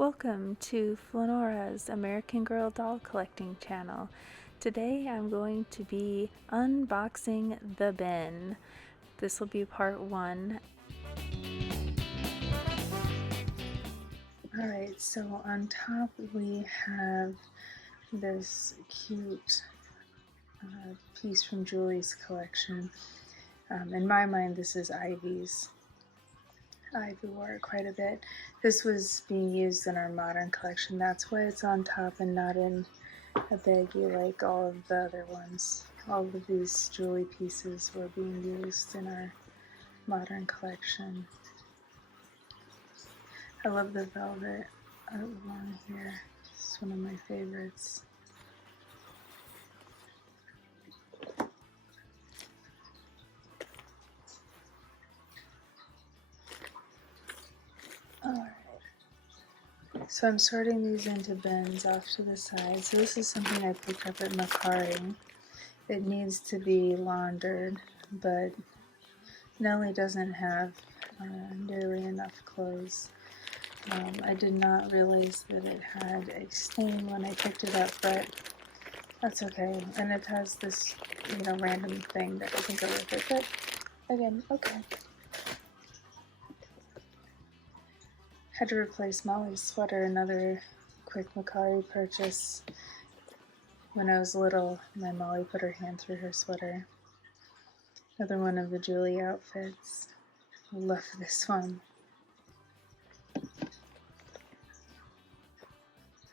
Welcome to Flanora's American Girl doll collecting channel. Today I'm going to be unboxing the bin. This will be part 1. Alright, so on top we have this cute piece from Julie's collection. In my mind this is Ivy's. Ivy wore it quite a bit. This was being used in our modern collection. That's why it's on top and not in a baggie like all of the other ones. All of these Julie pieces were being used in our modern collection. I love the velvet along here. It's one of my favorites. Alright, so I'm sorting these into bins off to the side. So this is something I picked up at Mercari. It needs to be laundered, but Nellie doesn't have nearly enough clothes. I did not realize that it had a stain when I picked it up, but that's okay. And it has this, random thing that doesn't go with it, but again, okay. Had to replace Molly's sweater, another quick Mercari purchase. When I was little, my Molly put her hand through her sweater. Another one of the Julie outfits. I love this one.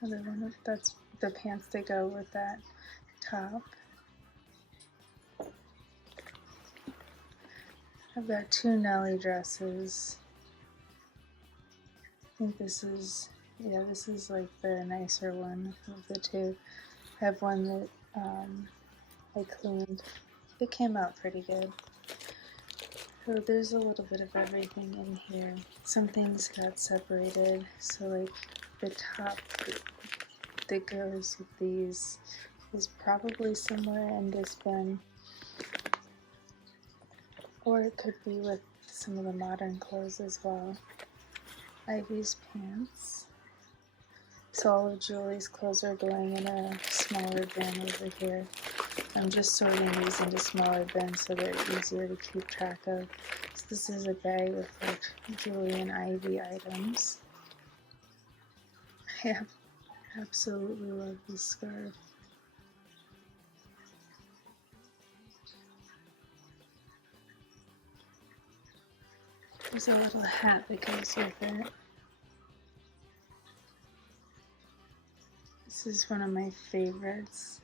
Another one, that's the pants that go with that top. I've got 2 Nellie dresses. I think this is like the nicer one of the 2. I have one that I cleaned. It came out pretty good. So there's a little bit of everything in here. Some things got separated, so like the top that goes with these is probably somewhere in this bin. Or it could be with some of the modern clothes as well. Ivy's pants. So all of Julie's clothes are going in a smaller bin over here. I'm just sorting these into smaller bins so they're easier to keep track of. So this is a bag of like Julie and Ivy items. I absolutely love this scarf. There's a little hat that goes with it. This is one of my favorites.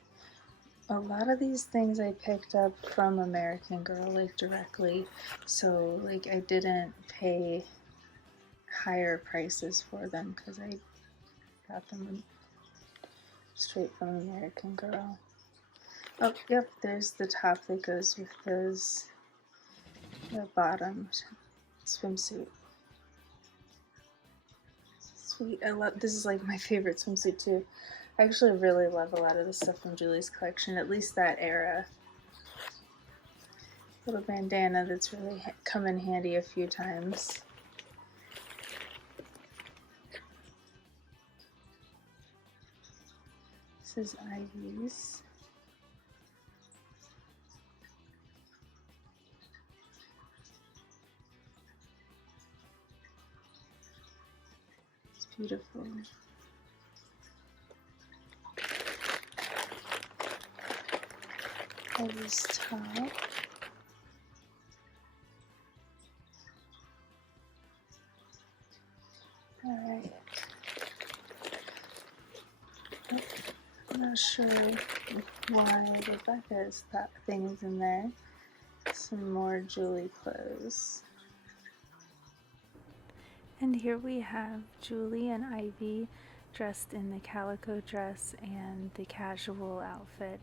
A lot of these things I picked up from American Girl, like directly, so like I didn't pay higher prices for them because I got them straight from American Girl. Oh, yep, there's the top that goes with those, the bottom swimsuit. Sweet, I love, this is like my favorite swimsuit too. I actually really love a lot of the stuff from Julie's collection, at least that era. Little bandana that's really come in handy a few times. This is Ivy's. It's beautiful. Ivy's top. Alright. I'm not sure why Rebecca's that thing is in there. Some more Julie clothes. And here we have Julie and Ivy dressed in the calico dress and the casual outfit.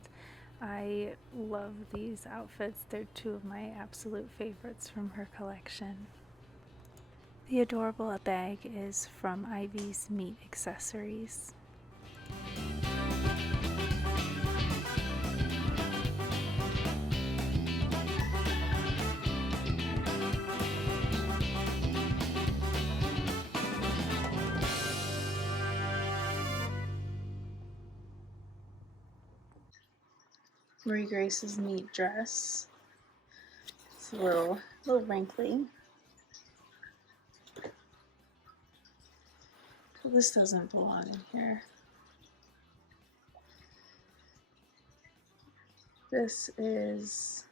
I love these outfits. They're 2 of my absolute favorites from her collection. The adorable bag is from Ivy's Meat Accessories. Marie Grace's neat dress. It's a little wrinkly. So this doesn't belong in here. This is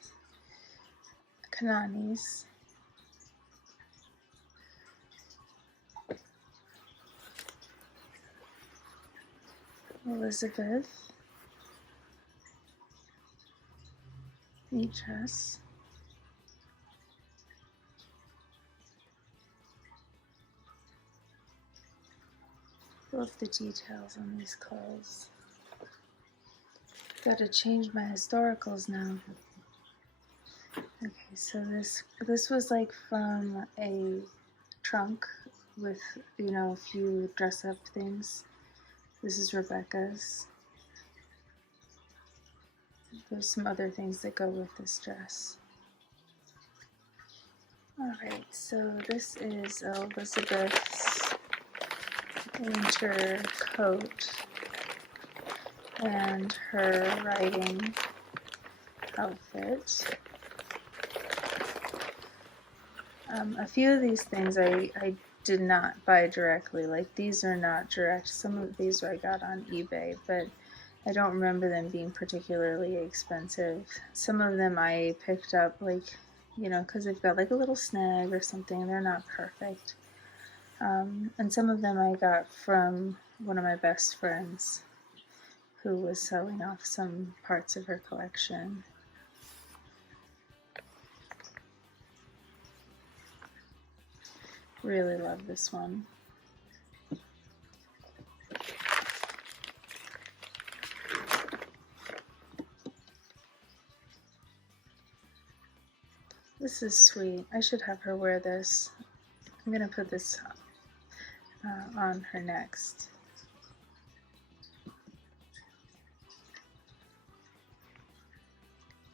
Kanani's. Elizabeth. Neat dress. Love the details on these clothes. Gotta change my historicals now. Okay, so this was like from a trunk with, you know, a few dress up things. This is Rebecca's. There's some other things that go with this dress. Alright, so this is Elizabeth's winter coat and her riding outfit. A few of these things I did not buy directly. Like, these are not direct. Some of these I got on eBay, but I don't remember them being particularly expensive. Some of them I picked up, like, you know, because they've got like a little snag or something. They're not perfect. And some of them I got from one of my best friends who was selling off some parts of her collection. Really love this one. This is sweet. I should have her wear this. I'm gonna put this on her next.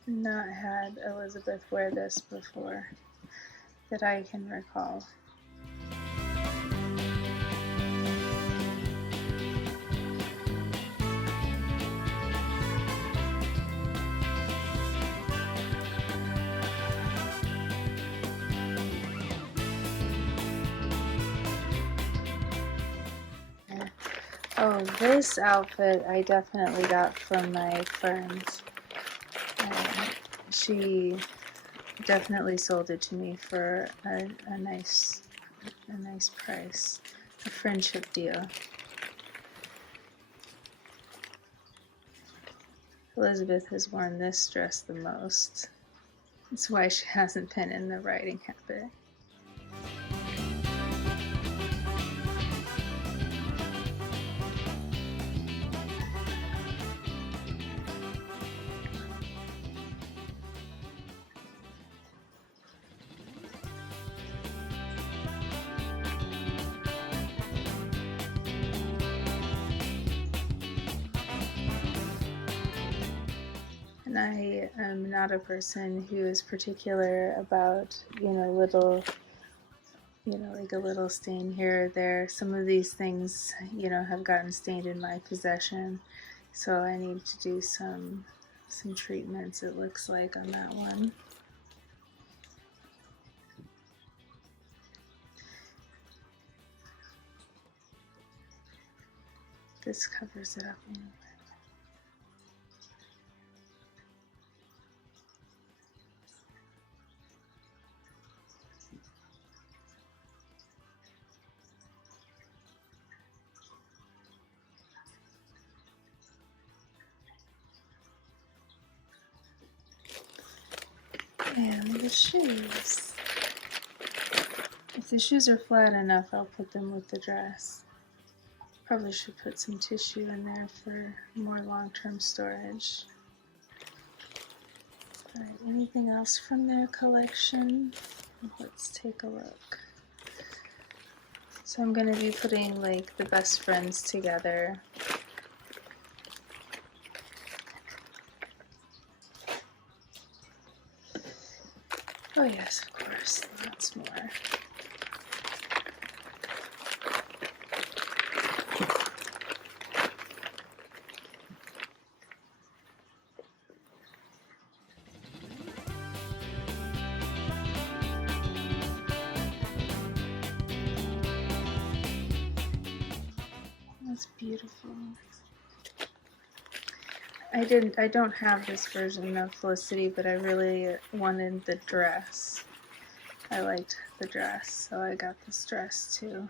Not had Elizabeth wear this before that I can recall. Oh, this outfit I definitely got from my friend. She definitely sold it to me for a nice price, a friendship deal. Elizabeth has worn this dress the most. That's why she hasn't been in the riding habit. And I am not a person who is particular about, you know, little, you know, like a little stain here or there. Some of these things, you know, have gotten stained in my possession, so I need to do some treatments, it looks like, on that one. This covers it up anyway. And the shoes. If the shoes are flat enough, I'll put them with the dress. Probably should put some tissue in there for more long-term storage. Alright, anything else from their collection? Let's take a look. So I'm going to be putting like the best friends together. Oh yes, of course, lots more. That's beautiful. I don't have this version of Felicity, but I really wanted the dress. I liked the dress, so I got this dress too.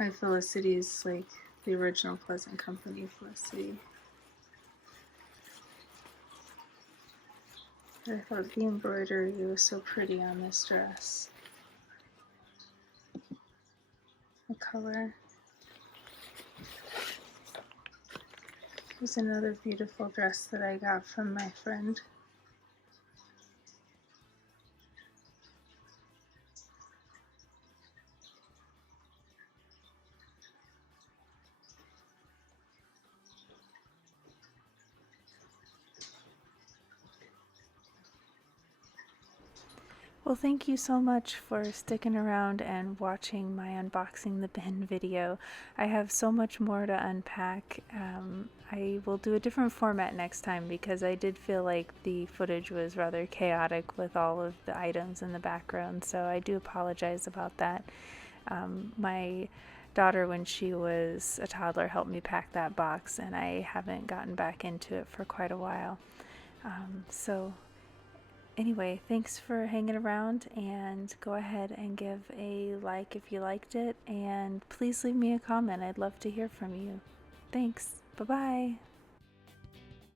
My Felicity is like the original Pleasant Company Felicity. I thought the embroidery was so pretty on this dress. The color. Here's another beautiful dress that I got from my friend. Well, thank you so much for sticking around and watching my unboxing the bin video. I have so much more to unpack. I will do a different format next time because I did feel like the footage was rather chaotic with all of the items in the background, so I do apologize about that. My daughter, when she was a toddler, helped me pack that box, and I haven't gotten back into it for quite a while. So anyway, thanks for hanging around, and go ahead and give a like if you liked it, and please leave me a comment. I'd love to hear from you. Thanks. Bye-bye.